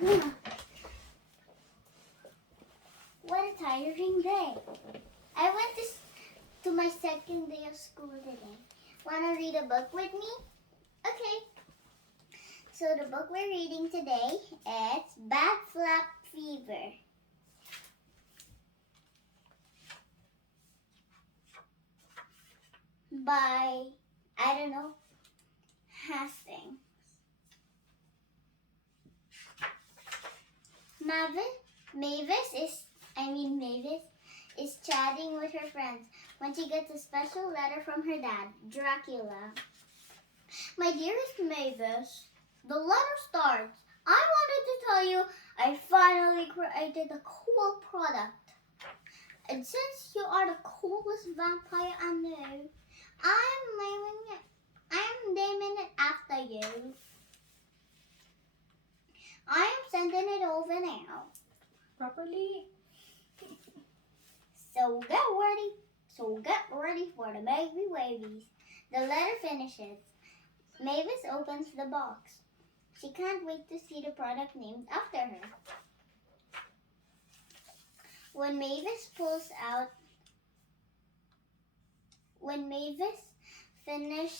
What a tiring day. I went to my second day of school today. Wanna read a book with me? Okay. So the book we're reading today is Backflap Fever by, I don't know, Hastings. Mavis is chatting with her friends when she gets a special letter from her dad, Dracula. My dearest Mavis, the letter starts, I wanted to tell you I finally created a cool product. And since you are the coolest vampire I know, I'm naming it after you. I am sending it over now. Properly? So get ready for the baby wavies. The letter finishes. Mavis opens the box. She can't wait to see the product named after her. When Mavis finishes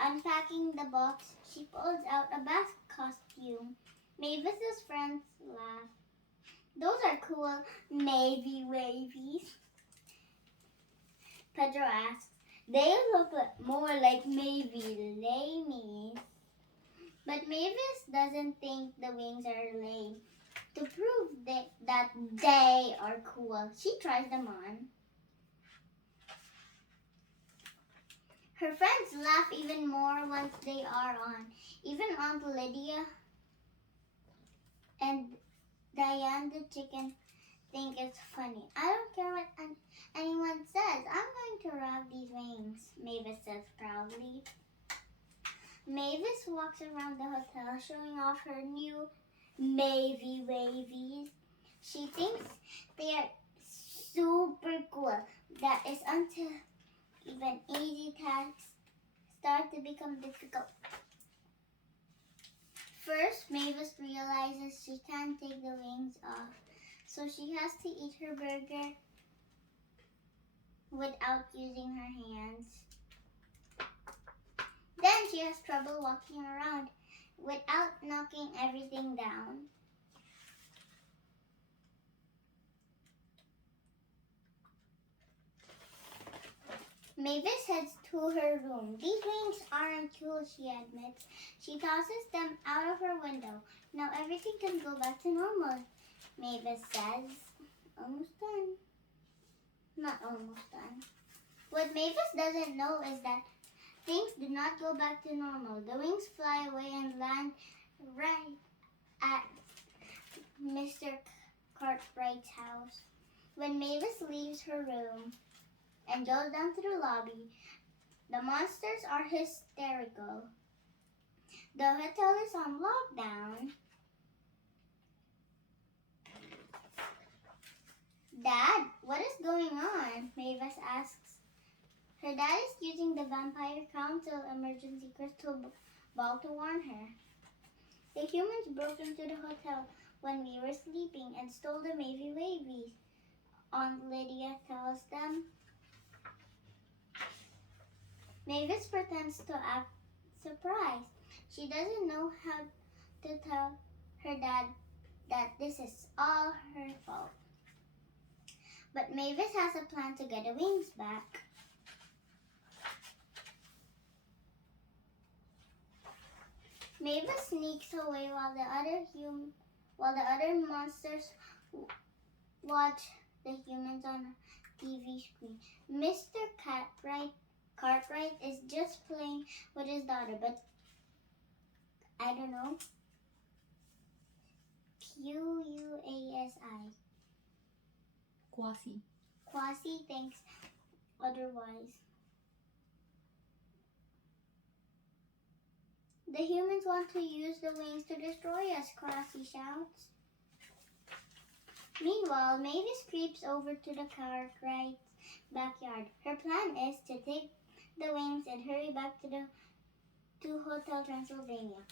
unpacking the box, she pulls out a bath costume. Mavis's friends laugh. Those are cool navy wavies. Pedro asks, they look more like maybe lamies. But Mavis doesn't think the wings are lame. To prove that they are cool, she tries them on. Her friends laugh even more once they are on. Even Aunt Lydia and Diane the chicken think it's funny. I don't care what anyone says. I'm going to rub these wings, Mavis says proudly. Mavis walks around the hotel showing off her new navy wavies. She thinks they are super cool. That is until even easy tasks start to become difficult. First, Mavis realizes she can't take the wings off, so she has to eat her burger without using her hands. Then she has trouble walking around without knocking everything down. Mavis heads to her room. These wings aren't cool, she admits. She tosses them out of her window. Now everything can go back to normal, Mavis says. Almost done. Not almost done. What Mavis doesn't know is that things do not go back to normal. The wings fly away and land right at Mr. Cartwright's house. When Mavis leaves her room and goes down to the lobby, the monsters are hysterical. The hotel is on lockdown. Dad, what is going on? Mavis asks. Her dad is using the Vampire Council emergency crystal ball to warn her. The humans broke into the hotel when we were sleeping and stole the Mavy Wavies, Aunt Lydia tells them. Mavis pretends to act surprised. She doesn't know how to tell her dad that this is all her fault. But Mavis has a plan to get the wings back. Mavis sneaks away while the other monsters watch the humans on a TV screen. Mr. Cartwright is just playing with his daughter, but I don't know. Quasi. Quasi thinks otherwise. The humans want to use the wings to destroy us, Quasi shouts. Meanwhile, Mavis creeps over to the Cartwright's backyard. Her plan is to take the wings and hurry back to Hotel Transylvania.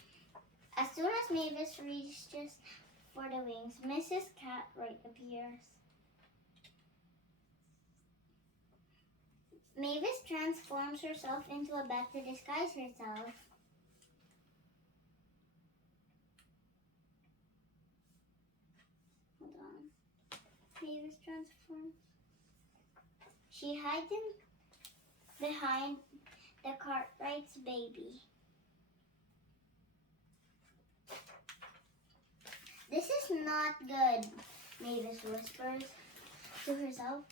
As soon as Mavis reaches for the wings, Mrs. Cartwright appears. Mavis transforms herself into a bat to disguise herself. Hold on. Mavis transforms. She hides behind the Cartwright's baby. This is not good, Mavis whispers to herself.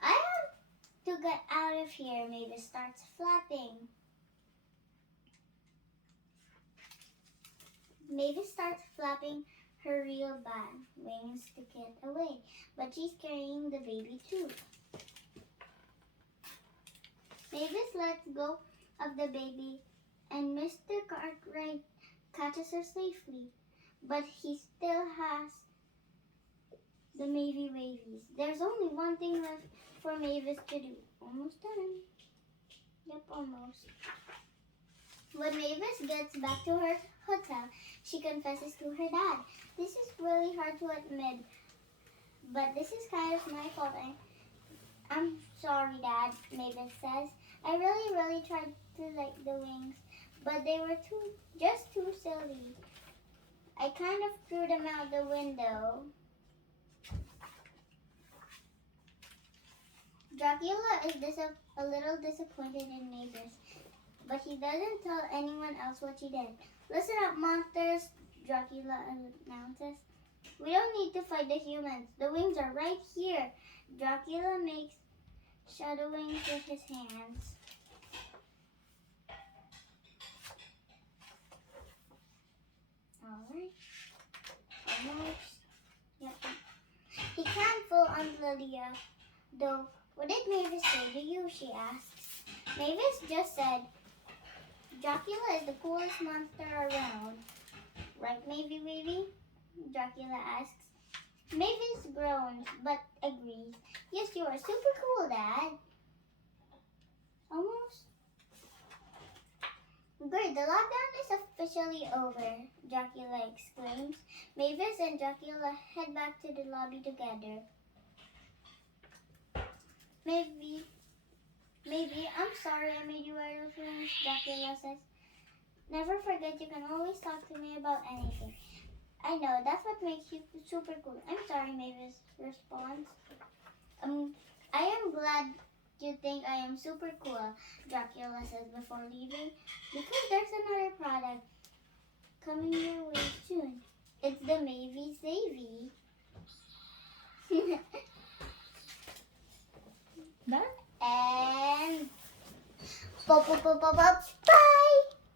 I have to get out of here. Mavis starts flapping. Mavis starts flapping her real bat wings to get away, but she's carrying the baby too. Mavis lets go of the baby and Mr. Cartwright catches her safely, but he still has the Mavy Wavies. There's only one thing left for Mavis to do. Almost done. Yep, almost. When Mavis gets back to her hotel, she confesses to her dad. This is really hard to admit, but this is kind of my fault. I'm sorry, Dad, Mavis says. I really tried to like the wings, but they were just too silly. I kind of threw them out the window. Dracula is a little disappointed in Mavis, but he doesn't tell anyone else what she did. Listen up, monsters, Dracula announces. We don't need to fight the humans. The wings are right here. Dracula makes shadow wings with his hands. Alright. Almost. Yep. He can't fool Aunt Lydia, though. What did Mavis say to you? She asks. Mavis just said, Dracula is the coolest monster around. Right, Mavy Wavy? Dracula asks. Mavis groans, but agrees. Yes, you are super cool, Dad. Almost. Great, the lockdown is officially over, Dracula exclaims. Mavis and Dracula head back to the lobby together. Maybe, I'm sorry I made you wear those wings, Dracula says. Never forget you can always talk to me about anything. I know, that's what makes you super cool. I'm sorry, Mavis responds. I am glad you think I am super cool, Dracula says before leaving, because there's another product coming your way soon. It's the Mavy Savvy. Done? And pop, pop, pop, pop, pop,